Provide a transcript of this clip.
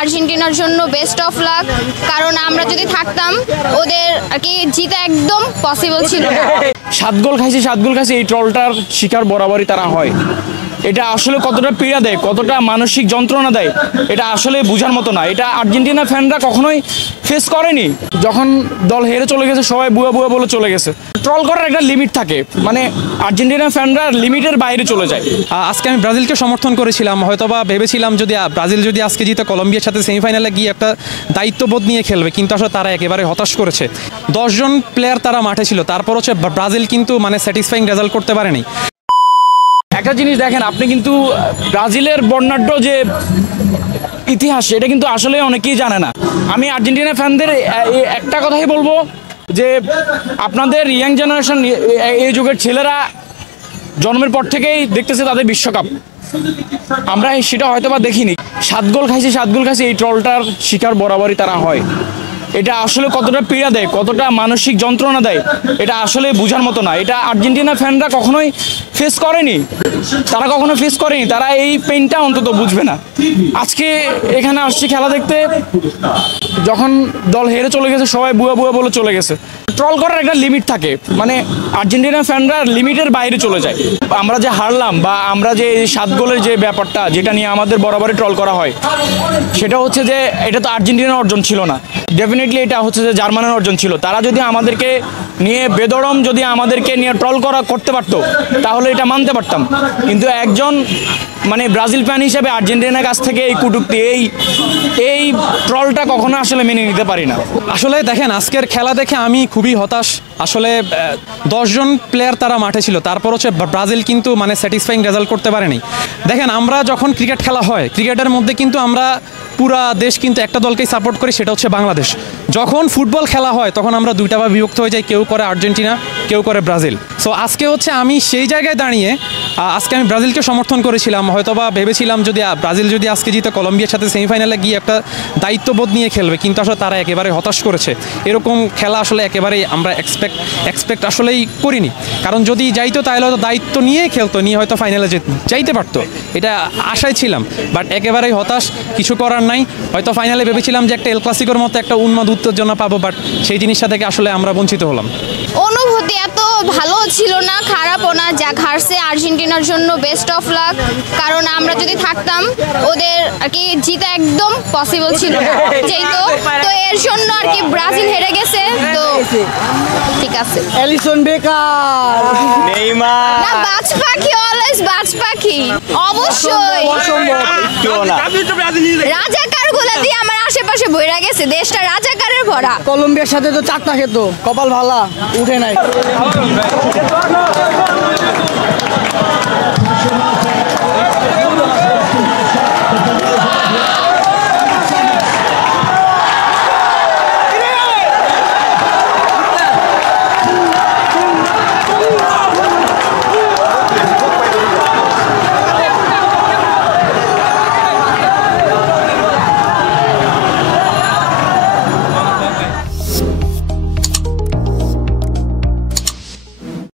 আর্জেন্টিনার জন্য best of luck, কারণ আমরা যদি থাকতাম ওদের আর কি জিতা একদম পসিবল ছিল না। 7 গোল খাইছে, এই ট্রলটার শিকার বরাবরই তারা হয়। এটা আসলে কতটা পীড়া দেয়, কতটা মানসিক যন্ত্রণা দেয়, এটা আসলে বোঝার মতো না। এটা আর্জেন্টিনা ফ্যানরা কখনোই ফেস করেনি। যখন দল হেরে চলে গেছে সবাই বুয়া বুয়া বলে চলে গেছে। ট্রল করার একটা লিমিট থাকে, মানে আর্জেন্টিনা ফ্যানরা লিমিটের বাইরে চলে যায়। আজকে আমি ব্রাজিলকে সমর্থন করেছিলাম, হয়তোবা ভেবেছিলাম যদি ব্রাজিল যদি আজকে জিতে কলম্বিয়ার সাথে সেমিফাইনালে গিয়ে একটা দায়িত্ববোধ নিয়ে খেলবে, কিন্তু আসলে তারা একেবারে হতাশ করেছে। 10 জন প্লেয়ার তারা মাঠে ছিল, তারপর হচ্ছে ব্রাজিল কিন্তু মানে স্যাটিসফাইং রেজাল্ট করতে পারেনি। একটা জিনিস দেখেন, আপনি কিন্তু ব্রাজিলের বর্ণাঢ্য যে ইতিহাস এটা কিন্তু আসলে অনেকেই জানে না। আমি আর্জেন্টিনা ফ্যানদের একটা কথাই বলবো যে আপনাদের ইয়াং জেনারেশন, এই যুগের ছেলেরা জন্মের পর থেকেই দেখতেছে তাদের বিশ্বকাপ, আমরা সেটা হয়তো বা দেখিনি। 7 গোল খাইছে, এই ট্রলটার শিকার বরাবরই তারা হয়। এটা আসলে কতটা পীড়া দেয়, কতটা মানসিক যন্ত্রণা দেয়, এটা আসলে বোঝার মতো না। এটা আর্জেন্টিনা ফ্যানরা কখনোই ফেস করেনি, তারা এই পেইনটা অন্তত বুঝবে না। আজকে এখানে আসছি খেলা দেখতে, যখন দল হেরে চলে গেছে সবাই বুয়া বুয়া বলে চলে গেছে। ট্রল করার একটা লিমিট থাকে, মানে আর্জেন্টিনা ফ্যানরা লিমিটের বাইরে চলে যায়। আমরা যে হারলাম বা আমরা যে 7 গোলের যে ব্যাপারটা যেটা নিয়ে আমাদের বরাবরই ট্রল করা হয়, সেটা হচ্ছে যে এটা তো আর্জেন্টিনার অর্জন ছিল না, ডেফিনেটলি এটা হচ্ছে যে জার্মানের অর্জন ছিল। তারা যদি আমাদেরকে নিয়ে বেদরম যদি আমাদেরকে নিয়ে ট্রল করতে পারতো তাহলে এটা মানতে পারতাম, কিন্তু একজন মানে ব্রাজিল ফ্যান হিসেবে আর্জেন্টিনার কাছ থেকে এই কুটুক্তি, এই ট্রলটা কখনো আসলে মেনে নিতে পারি না। আসলে দেখেন আজকের খেলা দেখে আমি খুবই হতাশ। আসলে 10 জন প্লেয়ার তারা মাঠে ছিল, তারপর হচ্ছে ব্রাজিল কিন্তু মানে স্যাটিসফাইং রেজাল্ট করতে পারেনি। দেখেন আমরা যখন ক্রিকেট খেলা হয়, ক্রিকেটের মধ্যে কিন্তু আমরা পুরা দেশ কিন্তু একটা দলকেই সাপোর্ট করি, সেটা হচ্ছে বাংলাদেশ। যখন ফুটবল খেলা হয় তখন আমরা দুইটা ভাবে বিভক্ত হয়ে যাই, কেউ করে আর্জেন্টিনা, কেউ করে ব্রাজিল। সো আজকে হচ্ছে আমি সেই জায়গায় দাঁড়িয়ে আজকে আমি ব্রাজিলকে সমর্থন করেছিলাম, হয়তোবা ভেবেছিলাম যদি ব্রাজিল যদি আজকে জিতে কলম্বিয়ার সাথে সেমিফাইনালে গিয়ে একটা দায়িত্ববোধ নিয়ে খেলবে, কিন্তু আসলে তারা একেবারে হতাশ করেছে। এরকম খেলা আসলে একেবারেই আমরা এক্সপেক্ট আসলেই করিনি, কারণ যদি যাইতো তাহলে হয়তো দায়িত্ব নিয়ে খেলতো, নিয়ে হয়তো ফাইনালে যাইতে পারতো, এটা আশায় ছিলাম। বাট একেবারেই হতাশ, কিছু করার নাই। হয়তো ফাইনালে ভেবেছিলাম যে একটা এল ক্লাসিকোর মতো একটা উন্মাদ উত্তেজনা পাবো, বাট সেই জিনিসটা থেকে আসলে আমরা বঞ্চিত হলাম। অনুভূতি এত ভালো ছিল না, খারাপও না। যা হারছে আর্জেন্টিনার জন্য বেস্ট অফ লাক, কারণ আমরা যদি থাকতাম ওদের আর কি জিতা একদম পসিবল ছিল না, যেহেতু তো এর জন্য আর কি ব্রাজিল হেরে গেছে। তো ঠিক আছে, এলিসন বেকার, নেইমার, না বাজ পাখি, অলওয়েজ বাজ পাখি, অবশ্যই। রাজাকার গুলা দিয়ে আমার আশেপাশে বইরা গেছে, দেশটা রাজাকারের ভরা। কলম্বিয়ার সাথে তো 4টা খেতো, কপাল ভালা উঠে নাই।